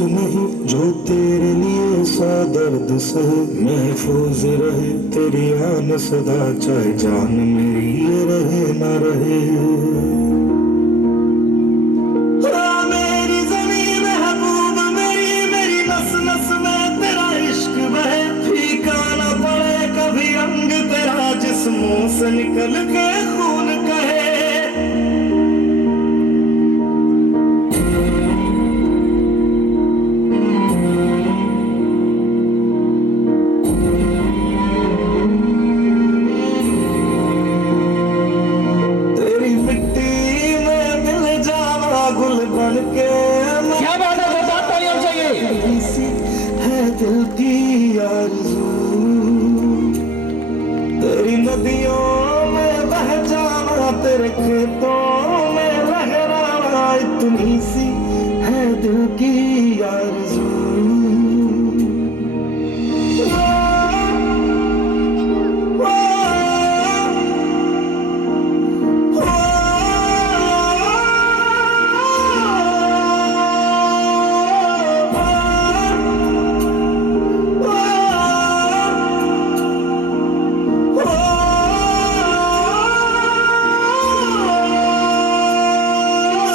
नहीं जो तेरे लिए सा दर्द सहे, महफूज रहे तेरी आन सदा, चाहे जान मेरी ये रहे न रहे। मेरी ज़मीन महबूब मेरी, मेरी नस नस में तेरा इश्क बहे, फीका न पड़े कभी रंग तेरा, जिस्मों से निकल के खून कहे। दिल की आरज़ू तेरी नदियों में बह जाना, तेरे खेतों में लहराना, इतनी सी है दिल की आरज़ू।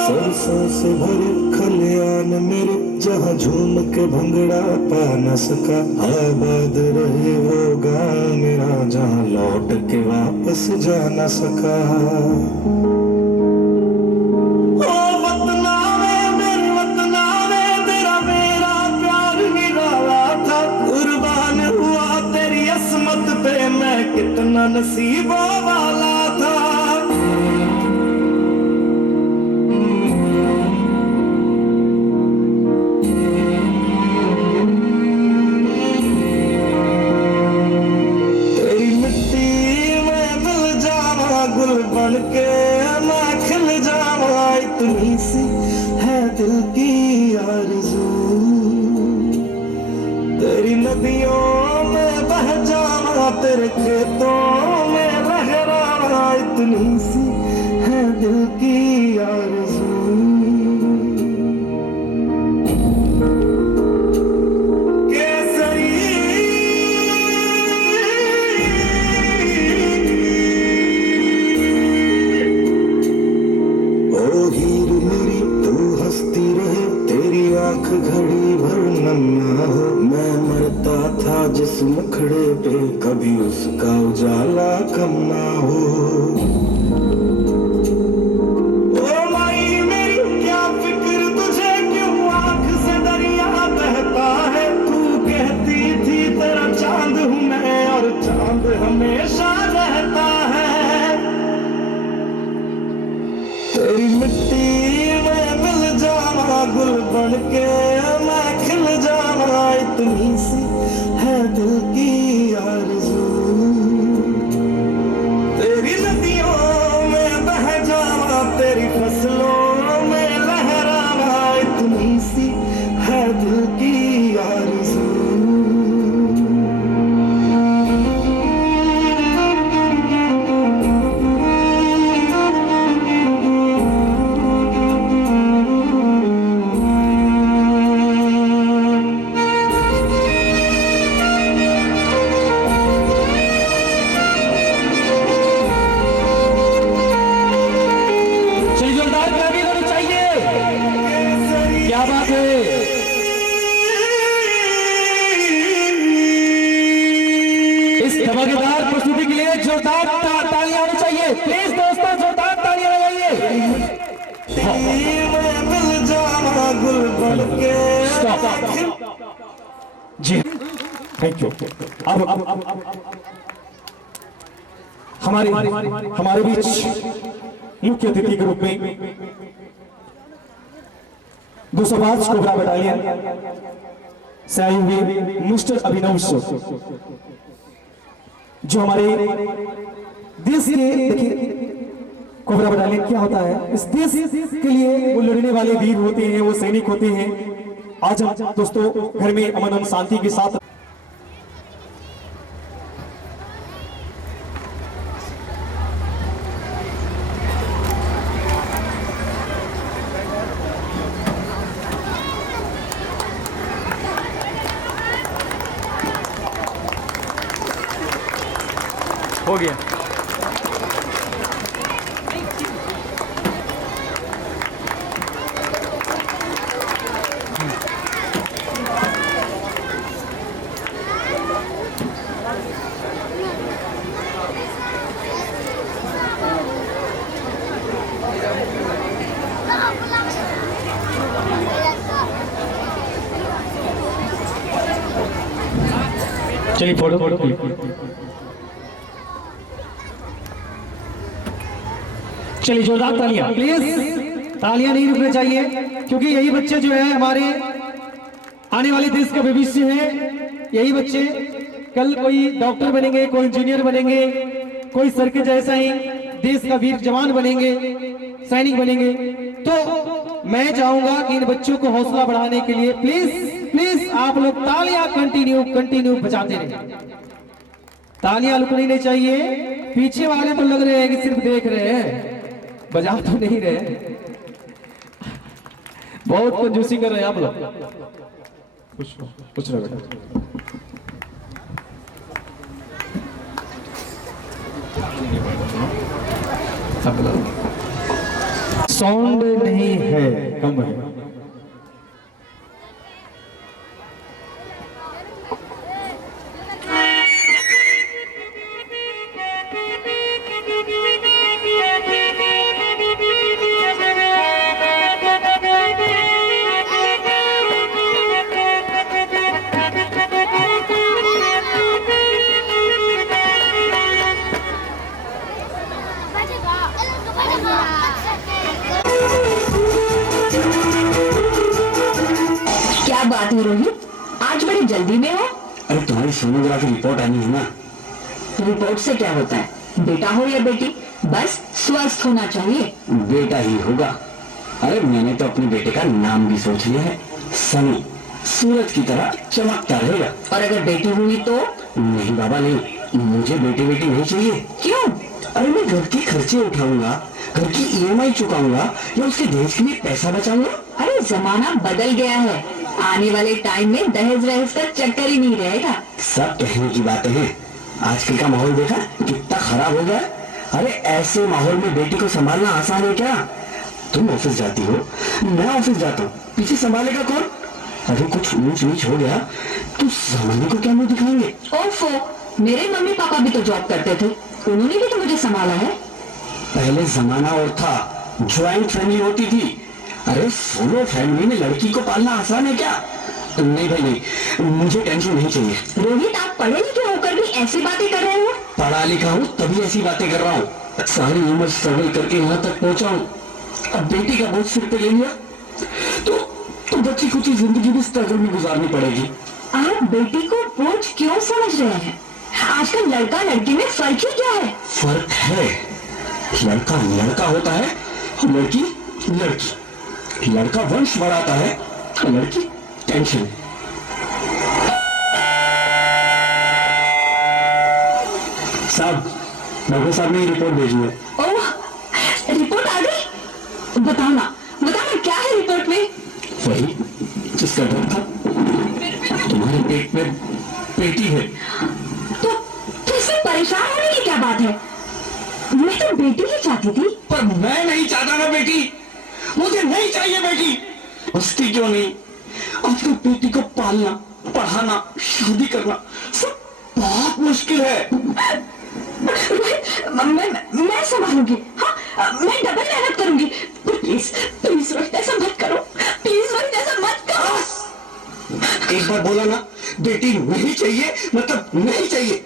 सरसों से भरे खलियान मेरे, जहाँ झूम के भंगड़ा पा न सका, आबाद रहे वो गाँव मेरा, जहाँ लौट के वापस जा न सका। ओ वतना में मेरे वतना में तेरा मेरा प्यार निराला था, कुर्बान हुआ तेरी असमत पे मैं कितना नसीबों वाला था। बन के मैं खिल जावा, इतनी सी है दिल की आरज़ू, तेरी नदियों में बह जाना, तेरे खेतों में लहराना, इतनी सी है दिल की आरज़ू। घड़ी भर नम ना हो, मैं मरता था जिस मुखड़े पे, कभी उसका उजाला कम ना हो। ओ माई मेरी क्या फिक्र तुझे, क्यों आँख से दरिया बहता है, तू कहती थी तेरा चांद हूँ मैं, और चांद हमेशा रहता है। तेरी मिट्टी में मिल जाना, गुल बन के मैं खिल जाना, इतनी सी है दिल की आरज़ू, तेरी नदियों में बह जाना, तेरी फसलों में लहराना, इतनी सी है दिल की आरज़ू। क्या बात है, इस धमाकेदार प्रस्तुति के लिए जोरदार तालियां होनी चाहिए। प्लीज दोस्तों जोरदार तालियां लगाइए। जी थैंक यू। अब हमारे बीच मुख्य अतिथि के रूप में 205 कोबरा बटालियन से आए हुए मिस्टर अभिनव सर, जो हमारे देश के, देखिए कोबरा बटालियन क्या होता है, इस देश के लिए वो लड़ने वाले वीर होते हैं, वो सैनिक होते हैं। आज हम दोस्तों घर में अमन शांति के साथ चलिए फोटो चलिए जोरदार तालियां प्लीज। तालियां नहीं रुकना चाहिए क्योंकि यही बच्चे जो है हमारे आने वाले देश का भविष्य है। यही बच्चे कल कोई डॉक्टर बनेंगे, कोई इंजीनियर बनेंगे, कोई सर के जैसा ही देश का वीर जवान बनेंगे, सैनिक बनेंगे। तो मैं चाहूंगा कि इन बच्चों को हौसला बढ़ाने के लिए प्लीज प्लीज आप लोग तालियां कंटिन्यू बजाते रहे। तालियां रुकनी नहीं चाहिए। पीछे वाले तो लग रहे हैं कि सिर्फ देख रहे हैं, बजा तो नहीं रहे। बहुत कंजूसी कर रहे हैं आप लोग। कुछ रहो बेटा। साउंड नहीं है, कम है। बात है रोहित, आज बड़ी जल्दी में हो? अरे तुम्हारी सोनोग्राफी रिपोर्ट आनी है ना। रिपोर्ट से क्या होता है? बेटा हो या बेटी, बस स्वस्थ होना चाहिए। बेटा ही होगा। अरे मैंने तो अपने बेटे का नाम भी सोच लिया है, सनी। सूरज की तरह चमकता रहेगा। और अगर बेटी हुई तो? नहीं बाबा नहीं, मुझे बेटी नहीं चाहिए। क्यों? अरे मैं घर के खर्चे उठाऊंगा, घर की EMI चुकाऊंगा या उसके दहेज के लिए पैसा बचाऊंगा। अरे जमाना बदल गया है, आने वाले टाइम में दहेज वहेज का चक्कर ही नहीं रहेगा। सब कहने की बातें हैं, आजकल का माहौल देखा कितना खराब हो गया। अरे ऐसे माहौल में बेटी को संभालना आसान है क्या? तुम ऑफिस जाती हो, मैं ऑफिस जाता हूँ, पीछे संभालेगा कौन? अरे कुछ ऊंच नीच हो गया तो जमाने को क्या मुंह दिखाएंगे? ओफो, मेरे मम्मी पापा भी तो जॉब करते थे, उन्होंने भी तो मुझे संभाला है। पहले जमाना और था, ज्वाइंट फैमिली होती थी। अरे सोलो फैमिली में लड़की को पालना आसान है क्या? नहीं भाई नहीं, मुझे टेंशन नहीं चाहिए। रोहित, आप पढ़े लिखे होकर भी ऐसी बातें कर रहे हो? पढ़ा लिखा हूँ तभी ऐसी बातें कर रहा हूँ। सारी उम्र स्ट्रगल करके यहाँ तक पहुँचा हूँ, अब बेटी का बोझ सिर पे ले लिया तो बच्ची कुछ जिंदगी भी स्ट्रगल में गुजारनी पड़ेगी। आप बेटी को बोझ क्यों समझ रहे हैं? आजकल लड़का लड़की में फर्क ही क्या है? फर्क है, लड़का लड़का होता है, लड़की लड़की। लड़का वंश बढ़ाता है, लड़की टेंशन। साहब, डॉक्टर साहब ने रिपोर्ट भेजी है। ओह, रिपोर्ट आ गई? बताना क्या है रिपोर्ट में? वही जिसका डर था, तुम्हारे पेट में बेटी है। तो इसमें परेशान होने की क्या बात है? मैं तो बेटी ही चाहती थी। पर मैं नहीं चाहता ना बेटी, मुझे नहीं चाहिए बेटी। उसकी क्यों नहीं, आजकल बेटी को पालना, पढ़ाना, शादी करना सब बहुत मुश्किल है। मैं संभालूंगी। हाँ, मैं डबल मेहनत करूंगी। प्लीज प्लीज रोहित, ऐसा मत करो। प्लीज रोहित, ऐसा मत करो। एक बार बोला ना, बेटी नहीं चाहिए मतलब नहीं चाहिए।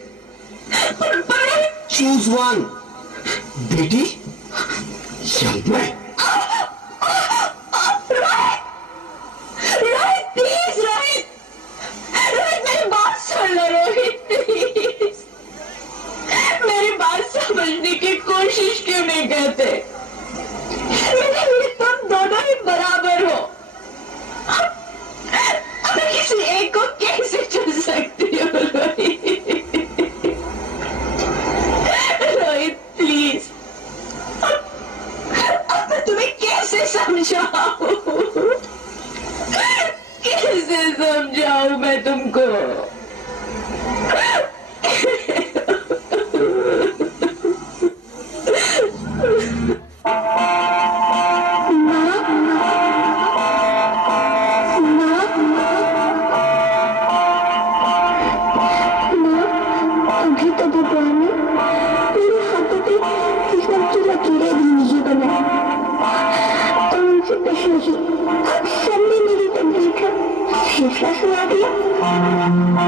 चूज वन, बेटी या मैं। रोहित प्लीज, रोहित मेरी बात सुन लो। रोहित प्लीज, मेरी बात समझने की कोशिश क्यों नहीं करते? मेरे लिए तुम दोनों ही बराबर हो। मैं किसी एक को कैसे चुन सकती हूँ? रोहित प्लीज, अब मैं तुम्हें कैसे समझाऊं? कैसे समझाऊं मैं तुमको? अभी तो भगवान ने मेरे हाथों पे इसमें की लकीरें भी नहीं बनाई, और उनसे पहले ही सबने मेरी तकलीफ का फैसला सुना दिया।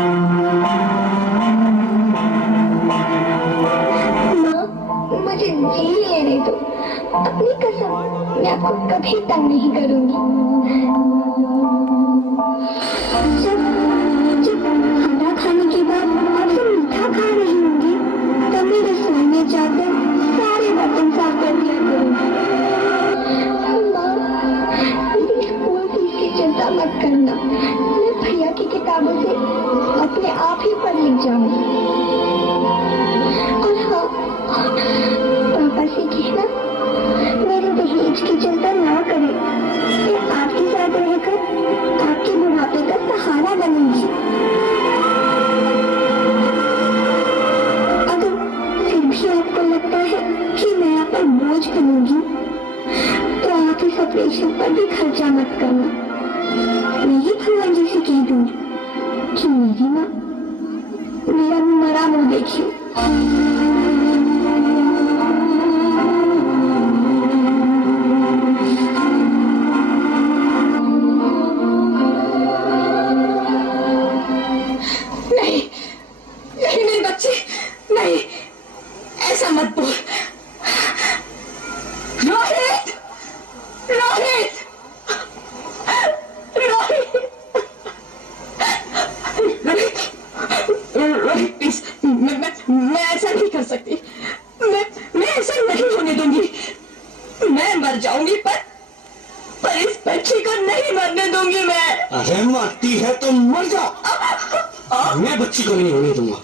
रहने दो, अपनी कसम, मैं आपको कभी तंग नहीं करूंगी। जब खाना खाने के बाद आप सब मीठा खा रही होंगी, तब मैं रसोई में जाकर सारे बर्तन साफ कर दिया करूंगी। माँ, मेरी स्कूल फीस की चिंता मत करना, मैं भैया की किताबों से अपने आप ही पढ़ लिख जाऊंगी। और हाँ, पापा से कहना मेरे दहेज की चिंता ना करें, मैं आपके साथ रहकर आपके बुढ़ापे का सहारा बनूंगी। अगर फिर भी आपको लगता है कि मैं आप पर बोझ बनूंगी, तो आप इस ऑपरेशन पर भी खर्चा मत करना। मैं ही भगवान जी से कह दूंगी कि मेरी माँ मेरा मरा मुंह देखिए। नहीं नहीं मेरे बच्चे, नहीं, ऐसा मत बोल। रोहित, रोहित, रोहित, रोहित प्लीज, मैं ऐसा नहीं कर सकती। मैं ऐसा नहीं होने दूंगी। मैं मर जाऊंगी पर इस बच्ची को नहीं मरने दूंगी मैं। अरे मरती है तो मर जाओ, मैं बच्ची को नहीं होने दूंगा।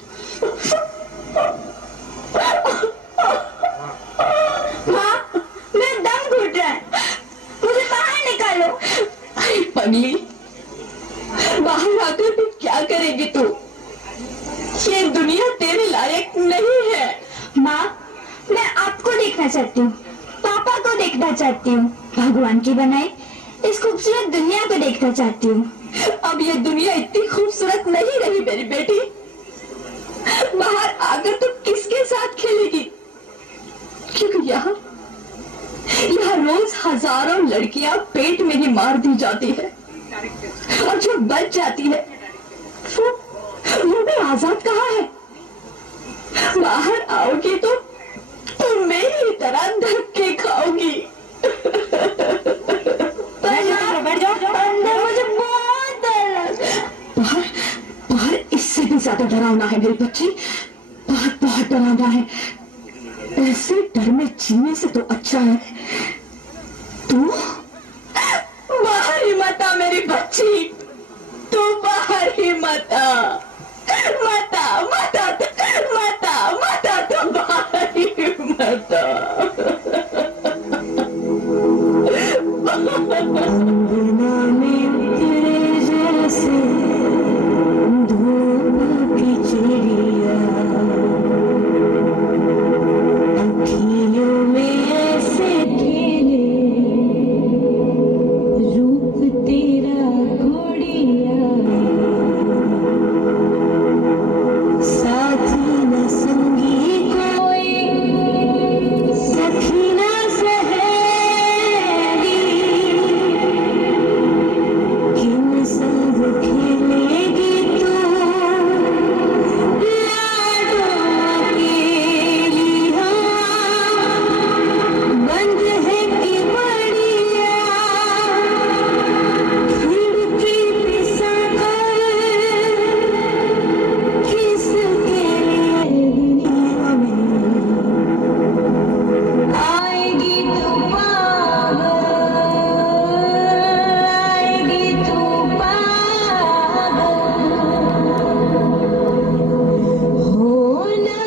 माँ, मेरा दम घुट रहा है, मुझे बाहर निकालो। अरे पगली, बाहर आकर भी क्या करेगी तू? ये दुनिया तेरे लायक नहीं है। माँ, मैं आपको देखना चाहती हूँ, पापा को देखना चाहती हूँ, भगवान की बनाई इस खूबसूरत दुनिया को देखना चाहती हूँ। अब ये दुनिया इतनी खूबसूरत नहीं रही मेरी बेटी। बाहर आकर तू किसके साथ खेलेगी? क्योंकि यहाँ रोज हजारों लड़कियां पेट में ही मार दी जाती है, और जो बच जाती है वो भी आजाद कहाँ है? बाहर आओगी तो मेरी तरह धक्के खाओगी। अंदर मुझे बहुत डर लग रहा है। बाहर इससे भी ज्यादा डरावना है मेरी बच्ची, बहुत बहुत डरावना है। ऐसे डर में जीने से तो अच्छा है तू बाहर ही मत आ मेरी बच्ची, तू बाहर ही मत आ, मत आ, मत आ, मत आ, मत आ, तू बाहर ही मत आ। अंगना में तेरे जैसे धूप की चिड़िया, अखियों में ऐसे खेले रूप तेरा घोड़िया, साथी न संगी कोई, सखी न सहेली, किन संग खेलेगी तू लाडो अकेली। हाँ, बंद है कि बढ़िया खिड़की पिसाकर, किसके लिए दुनिया में आएगी तू पागल, आएगी तू पागल। होना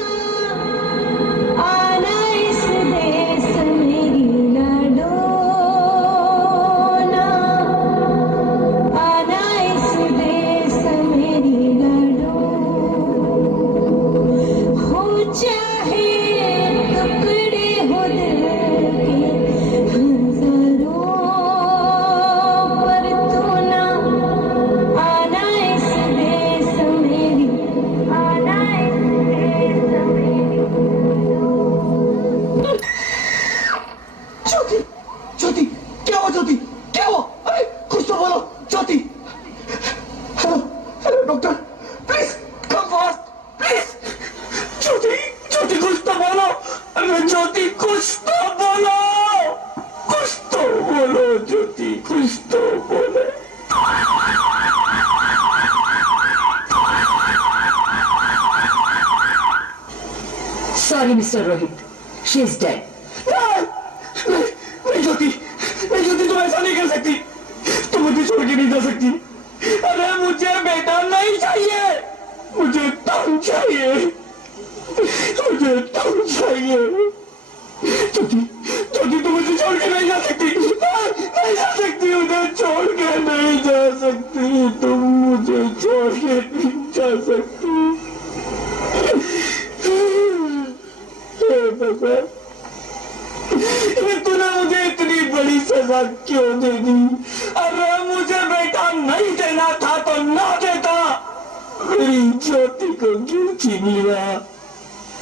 आना इस देश मेरी लाडो, ना आना इस देश मेरी लाडो। हो चाहे टुकड़े हो दिल के हजारों, पर तू ना आना इस देश मेरी, आना इस देश मेरी। ज्योति, ज्योति, क्या हुआ ज्योति, क्या हुआ? अरे कुछ तो बोलो Jyoti. Hello, hello doctor, please come fast, please. Jyoti, Jyoti कुछ तो बोलो। अरे ज्योति कुछ तो बोलो, कुछ तो बोलो ज्योति, कुछ तो बोलो। Sorry mister Rohit, she is dead. नहीं ज्योति, तुम ऐसा नहीं कर सकती, तुम मुझे छोड़ के नहीं जा सकती। अरे मुझे बेटा नहीं चाहिए, मुझे तुम चाहिए, मुझे तुम चाहिए। ज्योति, तुम मुझे छोड़ के नहीं जा सकती, नहीं जा सकती, मुझे छोड़ के नहीं जा सकती, तुम मुझे छोड़ के नहीं जा सकती। तूने मुझे इतनी बड़ी सजा क्यों दे दी? अरे मुझे बेटा नहीं देना था तो ना देता, मेरी ज्योति को क्यों छीन लिया?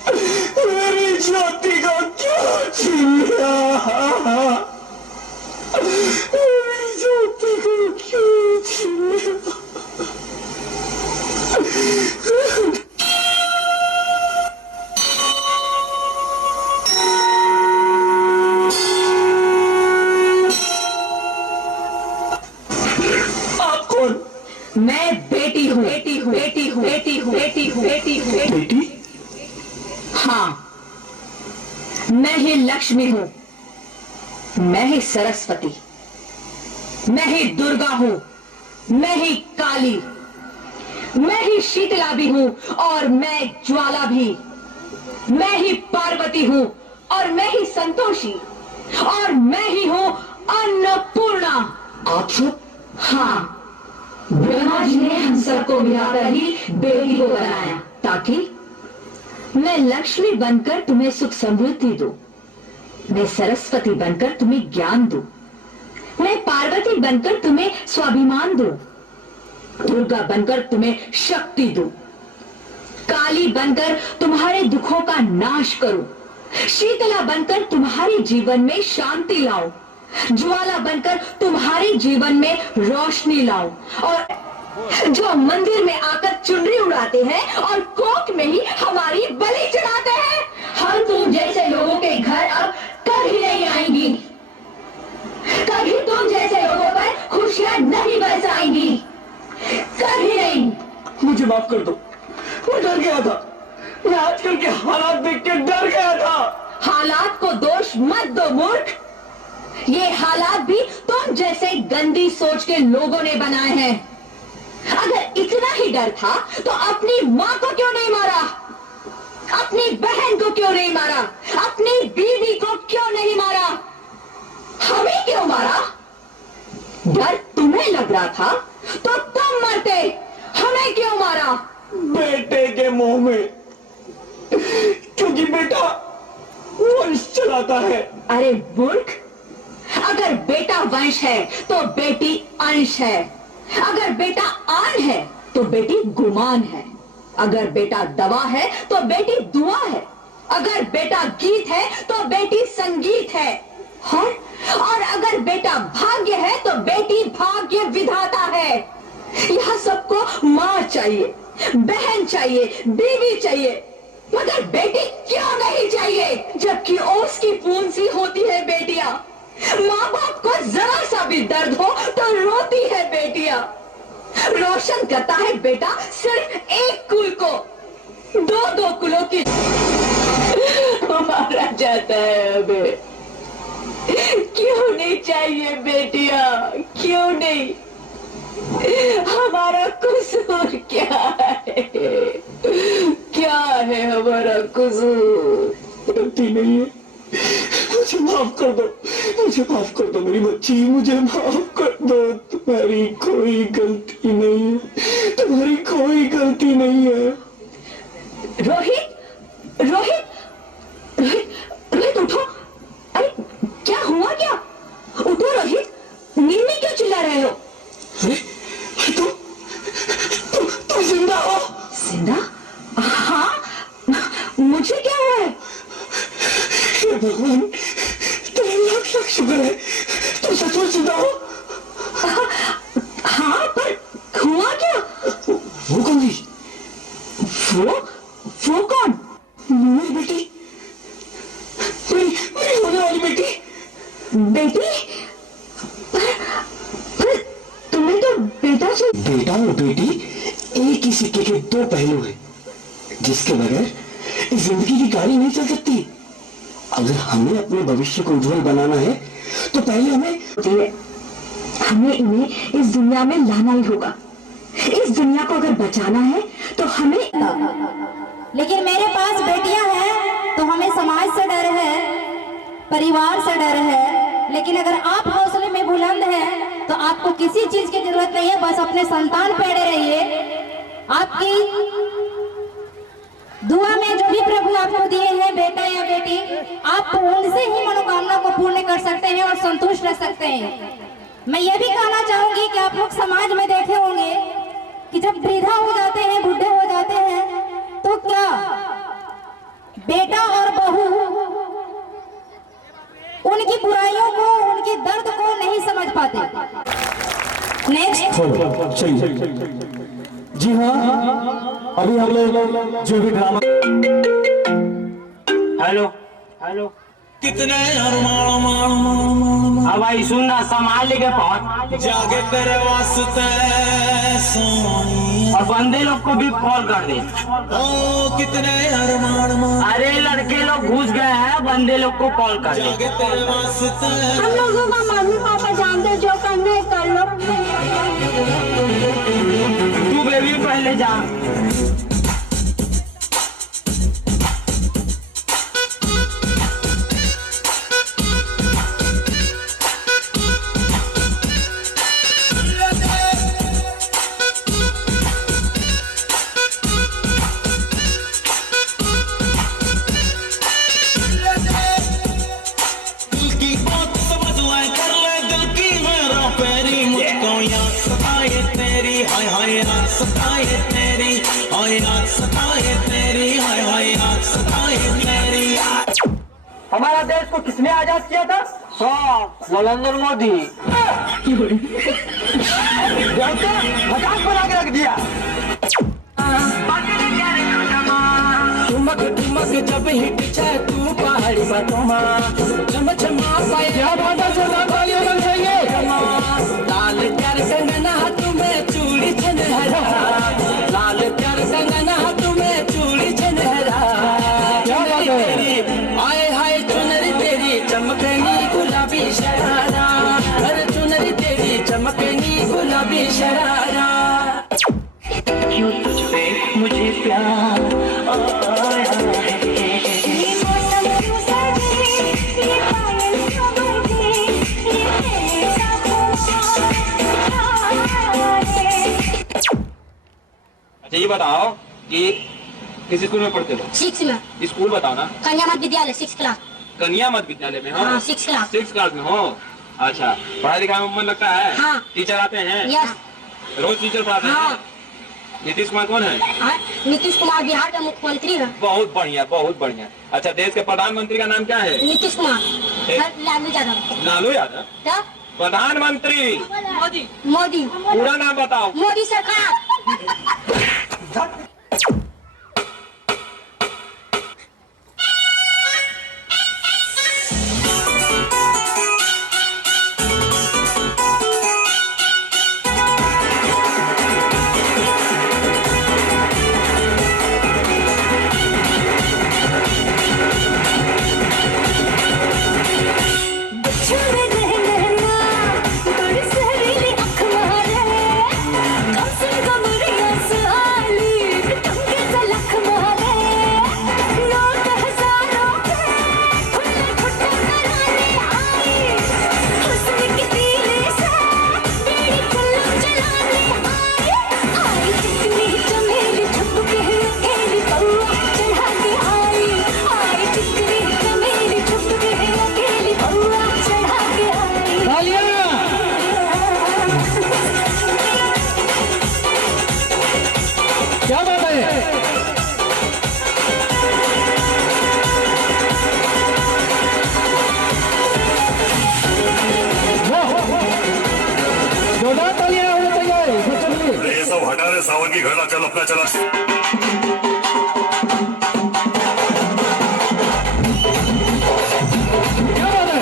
मेरी ज्योति को क्यों छीन लिया? मेरी ज्योति को क्यों छीन लिया? मैं बेटी हूँ, बेटी हूँ, बेटी हूँ, बेटी हूँ, बेटी हूँ, बेटी हूँ, बेटी? हाँ, मैं ही लक्ष्मी हूँ, मैं ही सरस्वती, मैं ही दुर्गा हूँ, मैं ही काली, मैं ही शीतला भी हूँ और मैं ज्वाला भी, मैं ही पार्वती हूँ और मैं ही संतोषी और मैं ही हूँ अन्नपूर्णा। आप सब? हाँ, ब्रह्मा जी ने हम सबको मिलाकर ही बेटी को बनाया ताकि मैं लक्ष्मी बनकर तुम्हें सुख समृद्धि दूं, मैं सरस्वती बनकर तुम्हें ज्ञान दूं, मैं पार्वती बनकर तुम्हें स्वाभिमान दूं, दुर्गा बनकर तुम्हें शक्ति दूं, काली बनकर तुम्हारे दुखों का नाश करूं, शीतला बनकर तुम्हारे जीवन में शांति लाऊं, ज्वाला बनकर तुम्हारे जीवन में रोशनी लाऊं, और जो मंदिर में आकर चुनरी उड़ाते हैं और कोक में ही हमारी बलि चढ़ाते हैं, हम तुम जैसे लोगों के घर अब कभी नहीं आएंगी, कभी तुम जैसे लोगों पर खुशियां नहीं बरसाएंगी, कभी नहीं। मुझे माफ कर दो, मैं डर गया था, मैं आजकल के हालात देख के डर गया था। हालात को दोष मत दो मूर्ख, ये हालात भी तुम जैसे गंदी सोच के लोगों ने बनाए हैं। अगर इतना ही डर था तो अपनी माँ को क्यों नहीं मारा, अपनी बहन को क्यों नहीं मारा, अपनी बीवी को क्यों नहीं मारा, हमें क्यों मारा? डर तुम्हें लग रहा था तो तुम मरते, हमें क्यों मारा? बेटे के मुंह में, क्योंकि बेटा वंश चलाता है। अरे मूर्ख, अगर बेटा वंश है तो बेटी अंश है, अगर बेटा आन है तो बेटी गुमान है, अगर बेटा दवा है तो बेटी दुआ है, अगर बेटा गीत है तो बेटी संगीत है, और अगर बेटा भाग्य है तो बेटी भाग्य विधाता है। यह सबको माँ चाहिए, बहन चाहिए, बीवी चाहिए, मगर बेटी क्यों नहीं चाहिए? जबकि ओस की बूंद सी होती है बेटियां, माँ बाप को जरा सा भी दर्द हो तो रोती है बेटियां, रोशन करता है बेटा सिर्फ एक कुल को, दो कुलों की मारा जाता है हमें। क्यों नहीं चाहिए बेटियां, क्यों नहीं? हमारा कसूर क्या है, क्या है हमारा कसूर? गलती नहीं है, मुझे माफ कर दो, मुझे माफ कर दो मेरी बच्ची, मुझे माफ कर दो। तुम्हारी कोई गलती नहीं है, तुम्हारी कोई गलती नहीं है। रोहित, रोहित, रोहित, रोहित उठो। अरे क्या हुआ क्या? उठो रोहित, नींद में क्यों चिल्ला रहे हो? अरे तुम जिंदा हो? जिंदा? हाँ, मुझे क्या हुआ है? हे भगवान, तेरा लाख लाख शुक्र है, तुम सचमुच जिंदा हो। हाँ, पर हुआ क्या? वो कौन थी? वो कौन? मेरी बेटी, मेरी होने वाली बेटी। बेटी, पर तुम्हें तो बेटा से बेटा और बेटी एक ही सिक्के के दो पहलू हैं, जिसके बगैर इस जिंदगी की गाड़ी नहीं चल सकती। अगर हमें अपने भविष्य को उज्जवल बनाना है तो पहले हमें इन्हें इस दुनिया में लाना ही होगा। इस दुनिया को अगर बचाना है तो हमें। लेकिन मेरे पास बेटियां हैं तो हमें समाज से डर है, परिवार से डर है। लेकिन अगर आप हौसले में बुलंद हैं तो आपको किसी चीज की जरूरत नहीं है, बस अपने संतान पे अड़े रहिए। आपकी दुआ में जो भी प्रभु आपको दिए हैं, बेटा या बेटी, आप उनसे ही मनोकामना को पूर्ण कर सकते हैं और संतुष्ट रह सकते हैं। मैं ये भी कहना चाहूंगी कि आप लोग समाज में देखे होंगे कि जब वृद्धा हो जाते हैं, बुढ़े हो जाते हैं, तो क्या बेटा और बहू उनकी बुराइयों को, उनके दर्द को नहीं समझ पाते। नेक्स्ट, जी हाँ, अभी हम लोग जो भी ड्रामा। हेलो हेलो, कितने अरमान अब भाई सुनना, संभाल लेके पहुंच जागे तेरे वास्ते सोनी, और बंदे लोग को भी कॉल कर दे। ओ कितने अरमान अरे लड़के लोग घुस गए हैं, बंदे लोग को कॉल कर दे। जागे तेरे वास्ते। हम लोगों का मम्मी पापा जानते जो करना है कर लो। तू बेबी पहले जा। दिल की बात समझ ले, कर ले दिल की मेरा पैरी, मुझको याद सताए तेरी, हाय हाय याद सताए तेरी, हाय याद सताए तेरी, हाय हाय याद सताए तेरी। हमारा देश को किसने आजाद किया था? नरेंद्र मोदी। मजाक बना के रख दिया। ठुमक ठुमक जब हिट जाए तू पहाड़ी बतमा, छम छमा पाए क्या बात है, जोरदार तालियां होनी चाहिए। लाल प्यार कंगना तुम्हें चूड़ी छनहरा, लाल प्यार कंगना तुम्हें चूड़ी छनहरा। क्या बात है। आए हाय चुनरी तेरी चमकनी गुलाबी शरारा, अरे चुनरी तेरी चमकनी गुलाबी शरारा। क्यों तुझ पे मुझे प्यार आया है। ये मौसम क्यों सर्दी, ये पायल क्यों बरदी, ये तेरे साथों अच्छा ये बताओ कि किस स्कूल में पढ़ते हो? 6 में, स्कूल बताओ ना। कन्या मध्य विद्यालय 6 क्लास। कन्या मध्य विद्यालय में हो? हाँ, 6 क्लास। 6 क्लास में हो। अच्छा, पढ़ाई लिखाई में मन लगता है? हाँ। टीचर आते हैं? यस। रोज टीचर पढ़ाते हाँ। हैं? नीतीश कुमार कौन है? नीतीश कुमार बिहार का मुख्यमंत्री है। बहुत बढ़िया, बहुत बढ़िया। अच्छा, देश के प्रधानमंत्री का नाम क्या है? नीतीश कुमार। लालू यादव। लालू यादव। क्या? प्रधानमंत्री मोदी। मोदी। पूरा नाम बताओ। मोदी सरकार। क्या बात है। जोरदार तालियां होनी चाहिए बच्चों के लिए। ये सब हटा रहे, सावन की घड़ा चल अपना चला। क्या बात है।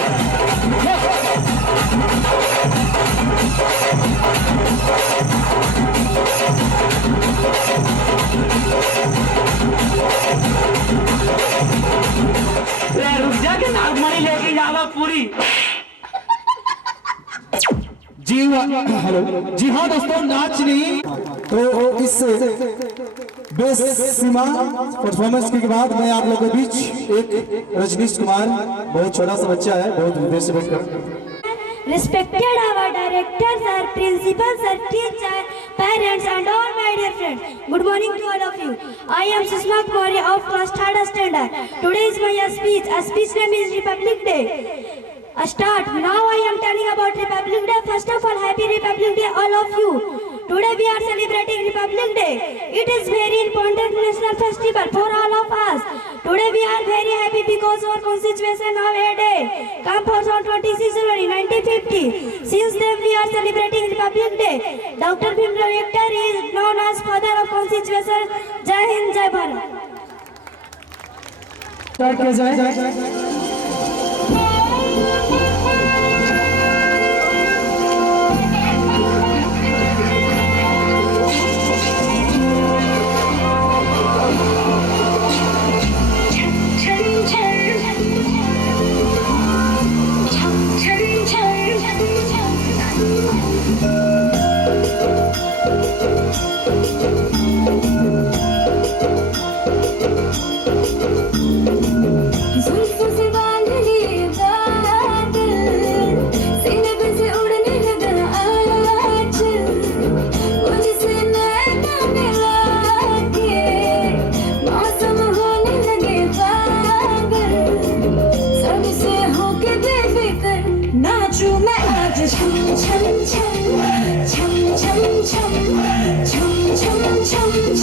पूरी। जी हाँ दोस्तों, नाच नहीं तो इस बेसीमा परफॉर्मेंस के बाद मैं आप लोगों के बीच एक रजनीश कुमार, बहुत छोटा सा बच्चा है, बहुत देर से बैठ कर। Respected our directors, our principals, our teachers, parents and all my dear friends. Good morning to all of you. I am Sushma Kumari of class 3rd standard. Today is my speech. A speech name is Republic Day. Start. Now I am telling about Republic Day. First of all, Happy Republic Day all of you. Today we are celebrating Republic Day. It is very important national festival for all of us. Today we are very happy because our constitution of a day come forth on 26 January 1950. Since then we are celebrating Republic Day. Dr. Bhimrao Ekta is known as father of constitution. Jai Hind, Jai Bharat. Start किया जाए।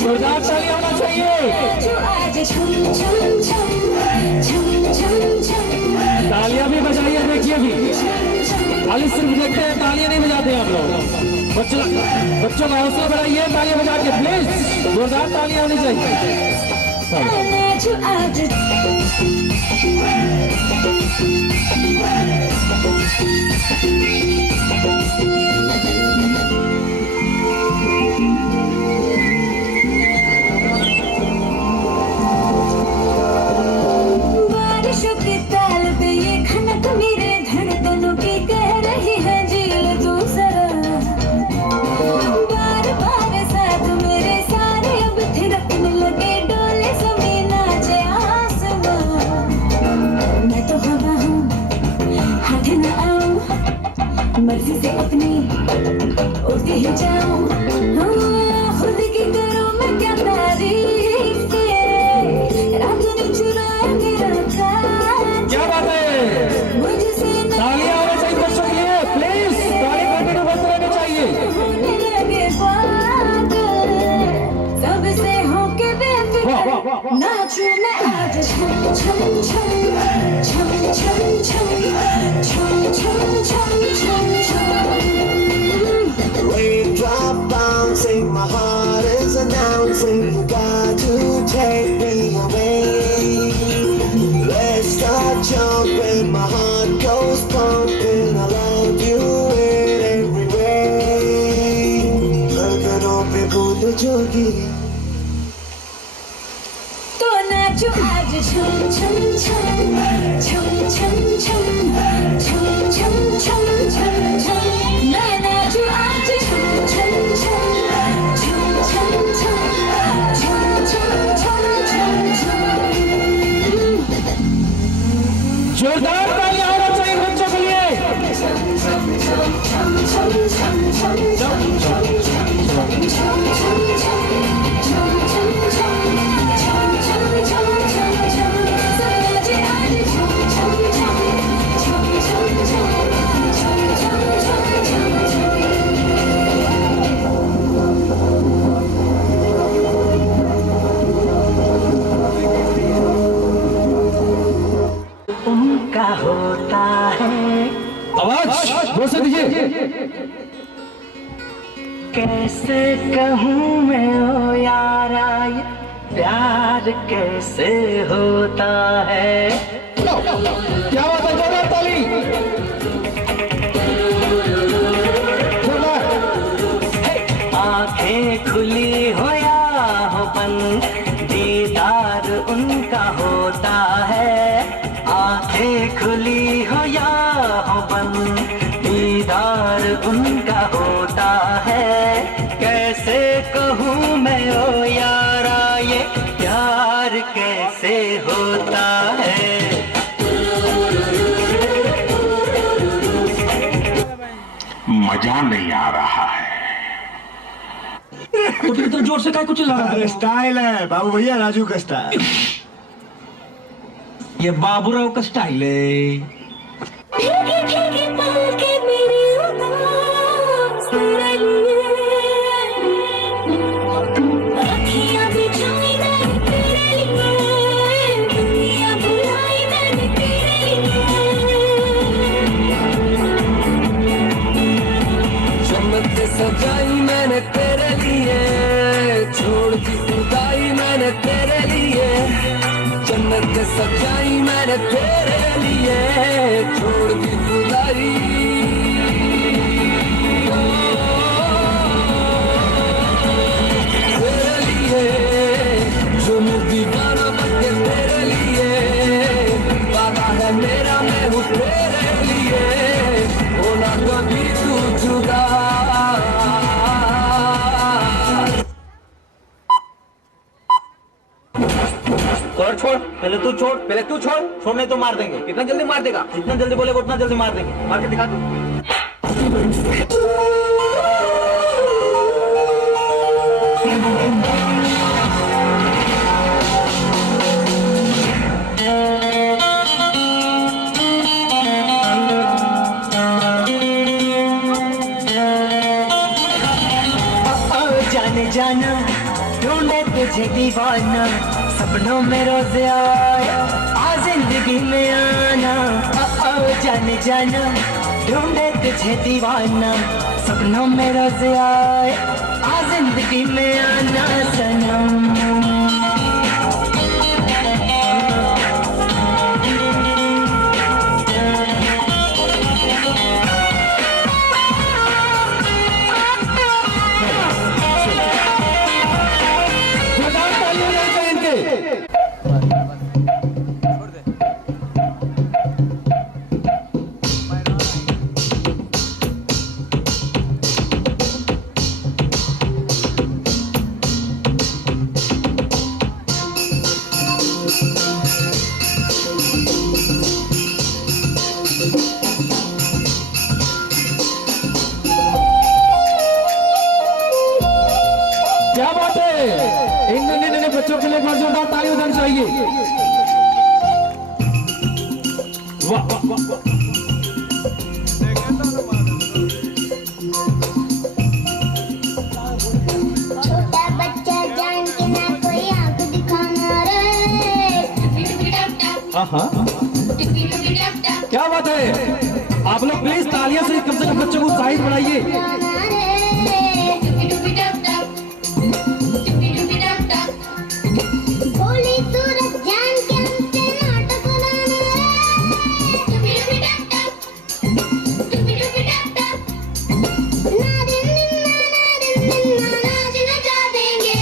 जोरदार ताली होना चाहिए। तालियां भी बजाइए, देखिए भी, खाली सिर्फ देखते हैं, तालियां नहीं बजाते आप लोग। बच्चों का हौसला बढ़ाइए, तालियां बजा के प्लीज। जोरदार तालियां होनी चाहिए। बारिशों के ताल पे ये खनक मेरे धड़कनों की कह रही है जील तू जरा। बार बार साथ मेरे सारे अब थिरकने लगे, डोले ज़मीन नाचे आसमां। मैं तो हवा हूँ, हाथ न आऊं, मर्जी से अपनी उड़ती ही जाऊं। खुद की करूं मैं क्या तारीफ, रात ने चुराया मेरा कांच। क्या बात है, मुझसे तालियां होनी चाहिए बच्चों के लिए, प्लीज। ताली कंटिन्यू बंद रहनी चाहिए। होने लगे पागल, सबसे होके बेफिक्र नाचूं मैं आज। छम छम छम छम छम छम छम छम छम छम छम। Raindrop bouncing, my heart is announcing, you got to take me away. Let's start jumping, my heart goes pumping, I love you in every way. Garganों पे बूंद जो गिरी, तो नाचो आज छम छम छम छम छम छम छम छम छम छम छम। मैं नाचो आज छम छम छम छम छम छम छम छम छम छम। जोरदार तालियां होना चाहिए बच्चों के लिए। उनका होता है आवाज जोर से दीजिए। कैसे कहूँ मैं ओ यारा, ये प्यार कैसे होता है। क्या बात है, जोरदार ताली। आंखें खुली हो या हो बंद, दीदार उनका होता है। आंखें खुली हो या बन दीदार उनका होता है। कैसे कहूँ मैं ओ यारा ये प्यार कैसे होता है। मजा नहीं आ रहा है। तो फिर तुम जोर से काय कुछ चिल्ला रहा है? स्टाइल है बाबू भैया, राजू का स्टाइल। ये बाबूराव का स्टाइल है। भीगे भीगे पलके मेरे उदास तेरे लिए, अखियां बिछाई मैंने तेरे लिए, दुनिया बुलाई मैंने तेरे लिए। जन्नत सजाई मैंने तेरे लिए, छोड़ दी खुदाई मैंने तेरे लिए। जन्नत सजाई मैंने तेरे लिए, छोड़ दी खुदाई। तेरे लिए जो दीवाना बन के तेरे लिए, वादा है मेरा मैं हूँ तेरे लिए, होना कभी तू जुदा। छोड़, पहले तू छोड़, पहले तू छोड़, छोड़ने तो मार देंगे। कितना जल्दी मार देगा? जितना जल्दी बोलेगा उतना जल्दी मार देंगे। मार के दिखा तू। जाने जाना ढूंढे तुझे दीवाना, सपनों में रोज आए आ जिंदगी में आना। जाने जाना ढूंढे तुझे दीवाना, सपनों में रोज आए आ जिंदगी में आना सनम। क्या बात है, इन नन्हे बच्चों के लिए एक बार जोरदार ताली बजानी चाहिए। वाह वाह वाह वाह। छोटा बच्चा जान के ना कोई आंख दिखाना रे। क्या बात है, आप लोग प्लीज तालियां से कम बच्चों को उत्साहित बढ़ाइए। भोली सूरत जान के हमसे नाटक बनाना रे। नाच नचा देंगे।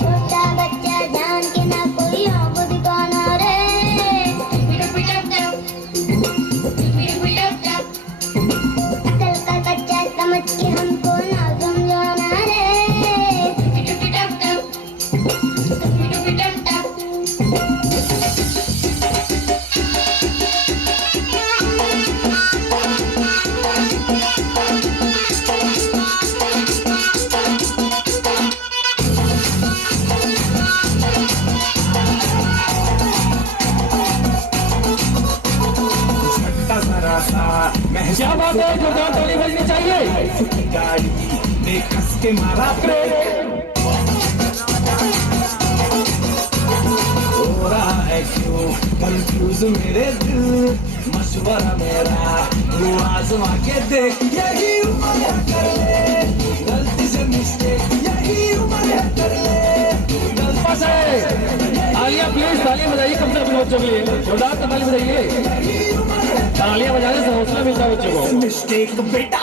छोटा बच्चा जान के ना कोई आंख दिखाना रे। अकल का बच्चा समझ के हमको ना समझाना रे। क्या बात है, जोरदार ताली बजनी चाहिए। गाड़ी ने कस के मारा ब्रेक, हो रहा है क्यों कंफ्यूज मेरे दिल। मशवरा मेरा तू आजमा के देख, यही उम्र कर ले गलती से मिस्टेक, यही उम्र कर ले। तालियां प्लीज, तालियां बजाइए कम से कम बच्चों के लिए, जोरदार ताली बजाइए। तालियां बजाने से हौसला मिलता है बच्चों को। मिस्टेक बेटा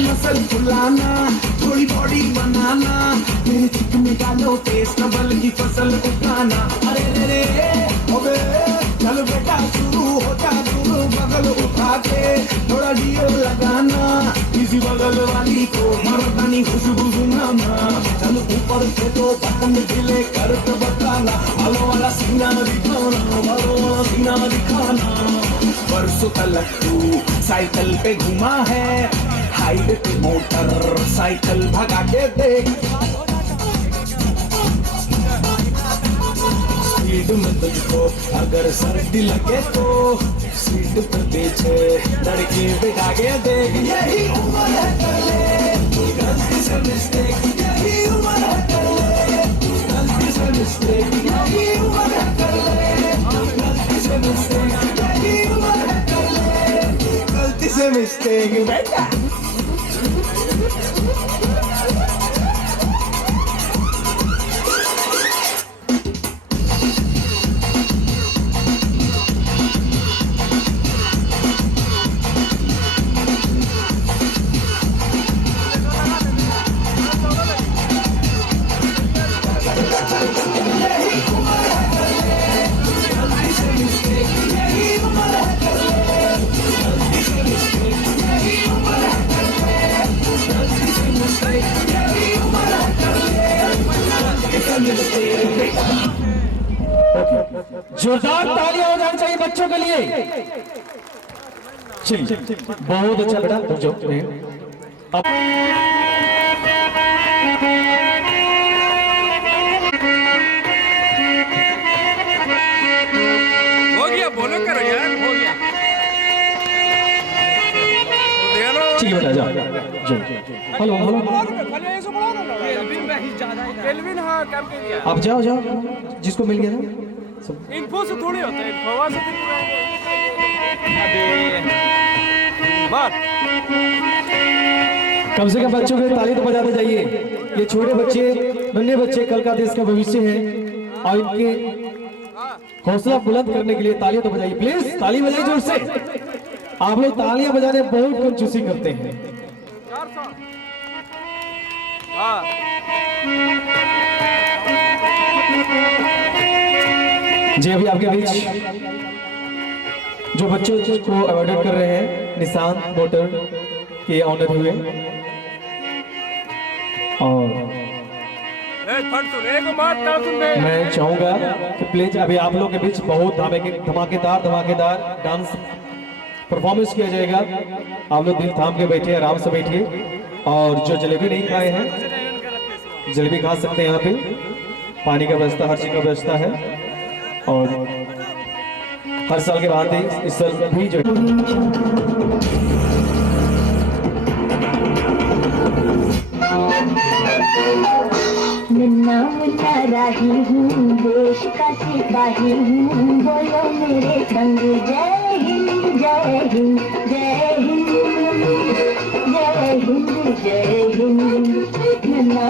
मसल फुलाना, थोड़ी बॉडी बनाना, मेरे चिकन में डालो टेस्ट न बल्कि फसल उठाना। अरे रे रे ओबे चलो बेटा शुरू हो जा तू बगल उठा के थोड़ा डीओ लगाना, इसी बगल वाली को मर्दानी खुशबू सुनाना। चलो ऊपर से तो बटन ढीले कर तो बताना, भालो वाला सीना दिखाना, भालो वाला सीना दिखाना। बरसों तक तू साइकिल पे घुमा है, हाईवे पे मोटर साइकिल भगा के देख, स्पीड में तुझको अगर सर्दी लगे तो सीट पर पीछे लड़के बिठा के देख। यही उम्र है कर ले गलती से मिस्टेक, यही उम्र है कर ले गलती से मिस्टेक, यही उम्र है कर ले गलती से मिस्टेक, यही उम्र है कर ले गलती से मिस्टेक बेटा। जोरदार तालियां हो जानी चाहिए बच्चों के लिए। चलिए बहुत अच्छा बेटा, रुक जाओ। अब हो गया, बोलो करो यार, हो गया। ठीक है बेटा, जाओ जाओ। हेलो हेलो, केल्विन हाँ काम के लिया। आप जाओ जाओ, जिसको मिल गया ना सब। इन्फो से थोड़ी होता है, इन्फो से कम से कम बच्चों के ताली तो बजाते जाइए। ये छोटे बच्चे, नन्हे बच्चे कल का देश का भविष्य है, और इनके हौसला बुलंद करने के लिए तालियां तो बजाइए प्लीज, ताली बजाइए जोर से। आप लोग तालियां बजाने बहुत कंजूसी करते हैं। जी अभी आपके बीच जो बच्चों को अवॉर्डेड कर रहे हैं, निशान मोटर के ऑनर हुए, और मैं चाहूंगा कि प्लीज अभी आप लोग के बीच बहुत धमाकेदार डांस परफॉर्मेंस किया जाएगा। आप लोग दिल थाम के बैठिए, आराम से बैठिए, और जो जलेबी नहीं खाए हैं जलेबी खा सकते हैं। यहाँ पे पानी का व्यवस्था, हर चीज का व्यवस्था है, और हर साल के बाद इस साल भी जो मुन्ना मुन्ना राही हूँ, देश का सिपाही हूँ, बोलो मेरे संग जय हिंद जय हिंद जय हिंद जय हिंद जय हिंद। मुन्ना